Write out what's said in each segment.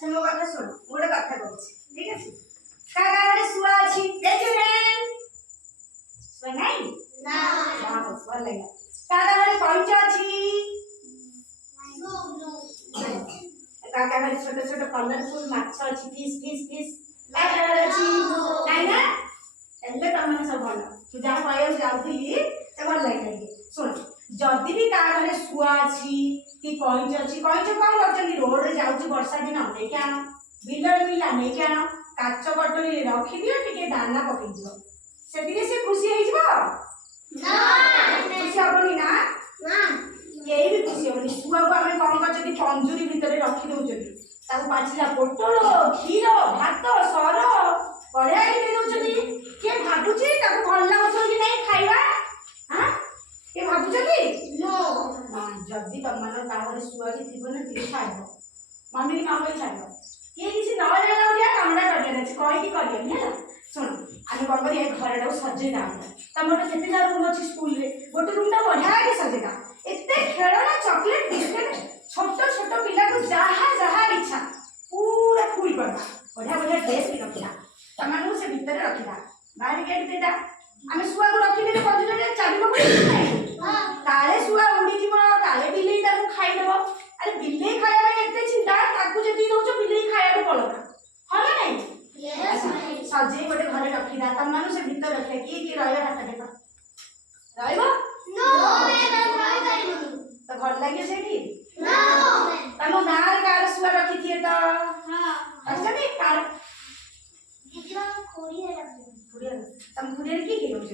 আচ্ছা মো কথা শোনো গোটে কথা কହୁছি ঠিক আছে কা গারে শুয়া আছে দেখবেন শুয়া নাই না ভাল লাগে কা গারে কইচা আছে কা গারে ছোট ছোট কলরফুল মাছ আছে পিস পিস পিস কা গারে আছে নাই না এলে তমনে সব ভালো তু যা কইও যাউথিলি সে ভাল লাগে শুন যদি भी কা গারে শুয়া আছে कि कईच अच्छी कईच कौन कर रोड रे जाऊँ वर्षा दिन नहीं क्या बिल पिला नहीं क्या काच कटोरी रखी दियो टिके दाना पकई दियो से खुशी खुशी हबनी ना कई भी खुशी हबनी छुआ को आम कौन कर पंजुरी भितर रखी दौरान पाचिला पोटल क्षीर भात सर बढ़िया दे किए भावुची भल लगुच कि नहीं खाइबा हाँ किए भावुच कि जदि तुम मान काहरे शुआ कि थी ना ती छाड़ मम्मी की काम छाड़ किए किसी न जाना बोलिया कामटा कर कहीकि करनी है शुण आम कौन कर घर टाक सजेदा तुम गोटे जिते रूम अच्छी स्कूल रे गोटे रूम टा बढ़िया सजेदा एत खेलना चॉकलेट बिस्कुट छोट छोट पिला को जहाँ जहाँ इच्छा पूरा फुल करवा बढ़िया बढ़िया ड्रेस भी रखा तुम से भितर रखा बाहर गेट देता आम शुआ को रखी पंजुरी चल काले शुआ उड़ी काले बिल्ली खाईदेव अरे बिल्ली खाया एत चिंता जदि दौच बिल्ली खाया पड़ना हाँ ना नहीं सजे गोटे घर रखीदा तुम मान से भितर रखा किए हाथ टेक तो भल लगे से तुम गाँव कार शुआ रखी थी तो अच्छा कार तुम खुड़े किए रोज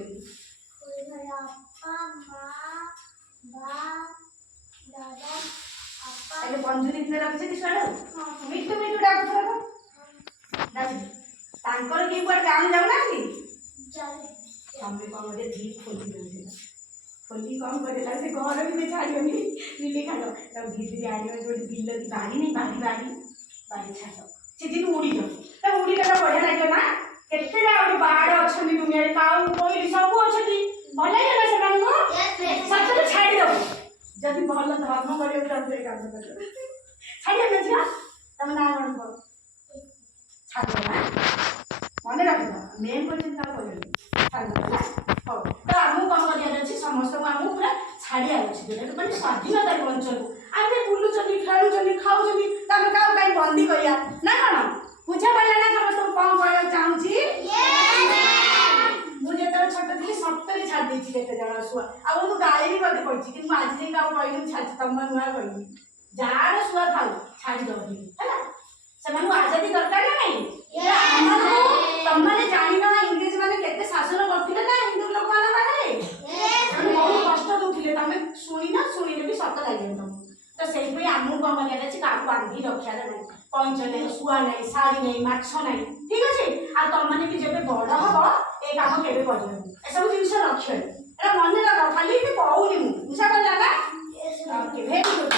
अरे पंजुरी भितर रखिছে কি শুয়াড় মিটু মিটু ডাকুছ ডাকি তাঙ্কর কি কোড কাম যাও না কি যাবে তুমি কোন মধ্যে धी खोली दे खोली कम करे ला से घर भी छाड़ियोनी मिली खालो तब धीरे आइयो जो बिल की बाड़ी नहीं बाड़ी छाड़ से दिन उड़ी जाओ तब उड़ी गला बढ़िया लागे ना केते जा बाड़ अछनी दुनिया रे काऊ कोई सब अछनी भल लागे ना से मानु सच्चे छाड़ी दो जदि भल धर्म करे काम कर छाड़िया ना जा तुम ना कौन कर छाड़ ना मन रख मेन क्वेश्चन का बोल छाड़ हो तो आमु कम कर अछि समस्त को आमु पूरा छाड़िया अछि जे माने स्वाधीनता के अंचल आमे बुलु चली खेलु चली खाउ चली तमे का काई बंदी करिया ना कोन बुझा पड़ला ना समस्त को कम कहला चाहू छी मुझे तो छोट थी सत्तरी छाड़ दी केते जण शुआ आ मु गाली भी मते कहछि कि आज जे का कहलु छाड़ तम नुआ कहलु जार शुआ खाऊ छाड़ी दो हैला से मानु आजादी दरकार ना नहीं तुम माने जानि ना इंग्लिश माने केते शासन करथिले ना हिंदू लोक माने बाहरे हम बहुत कष्ट दउथिले तमे सुनी भी सत लागे तुम तो सेहि पे आमु कम लागे अछि काकू बांधी रखिया नहीं पंच नहीं शुआ नहीं साड़ी नहीं माछ नहीं ठीक अछि आ तुम माने कि जेबे बड़ हबो ए काम केबे करियो ए सब जिंस रखियो एरा मन लगा खाली कि कहूनी मु बुझा पड़ला ना ओके वेरी गुड